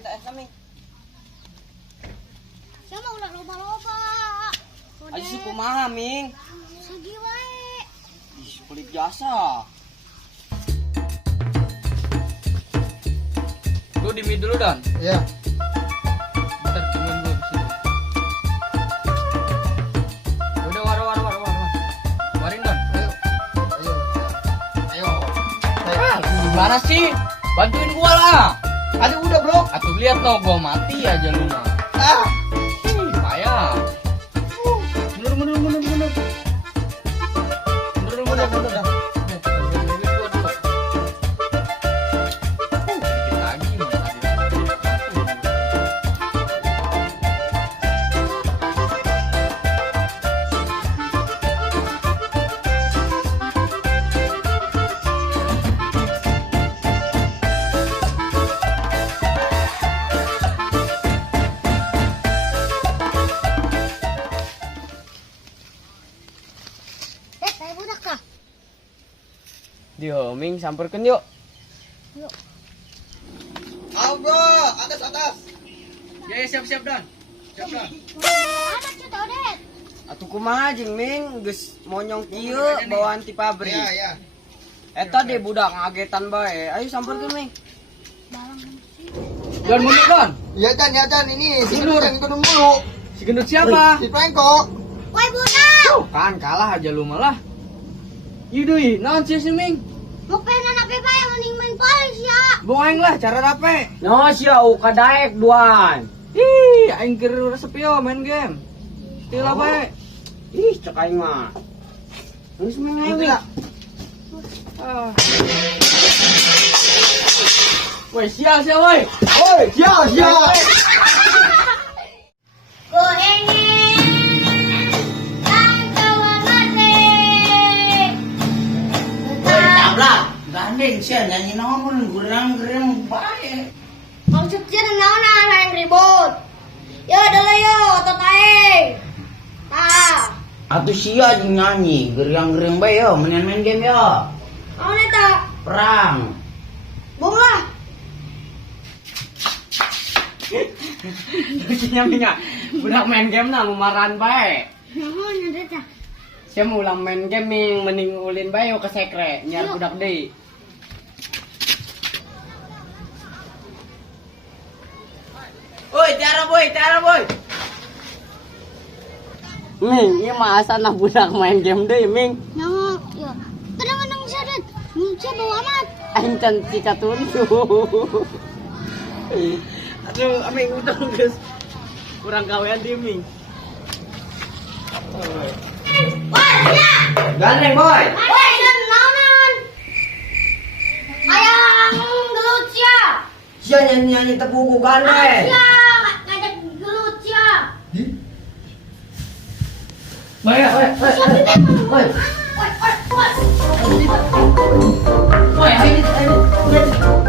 minta es kami. Siya mau ulah loba-loba. Aja sih kumaha, Ming. Sagi wae. Ih, kulit jasa. Lu di mid dulu, Don. Iya. Bentar, tungguin dulu di sini. Udah, war. Warin, Don. Ayo. Gimana sih? Bantuin gua lah. Aduh udah bro. Atuh lihat no, gua mati aja lu mah. Ah. Payah. Mundur. Dikit lagi, Mas. Saya budak kah? Dio, Ming samperkeun yuk. Yuk. Ayo bro, atas. Ya, siap, Don. Siap, Don. Anak cuy Odet. Atuh kumaha jeung Ming geus monyong kieu bawaan ti pabrik. Iya. Eta deh budak ngagetan bae. Ayo samperkeun Ming. Balang Don mundur, Don. Iya kan ini si Gendut yang ikut dulu. Si gendut siapa? Si Pengko. Woi budak. Kan kalah aja lu malah. Yudui, naon sih si Ming? Mau pengen anak bebas yang mending main polis ya. Boaing lah cara rape. No sia ka daek duan. Ih, aing keur resep yo main game. Tila bae. Ih, cek aing mah. Geus Ming aing. Ah. Woi, sia woi. Oi, sia. Go Gandeng siya, nyanyi naon gurang-gurang bae. Maksudnya naon lain ribut. Yo dulu yo, otot ae. Tah. Atuh sia jeung nyanyi, geriang-geriang bae yo, main game yo. Naon eta? Perang. Bunga. Lucunya Ming ah. Budak main game na marahan bae. Naon eta? Saya mau ulang main game Ming, mending ulin bae ke sekre, nyar budak deui. Oi, Tiara boy. Ming, ieu mah asana budak main game deui, Ming. Naon? Yo. Kada menang sadet. Saya bawa amat. Aing can cika tuntu. Aduh, Ming udah geus kurang gawean di Ming. Woi, ya. Gandeng boy. Woi, naon? Ayang gelut sia. Sia nyanyi tepuku gandeng. Sia, ngajak gelut sia. Boy. Woi, Boy, ayo.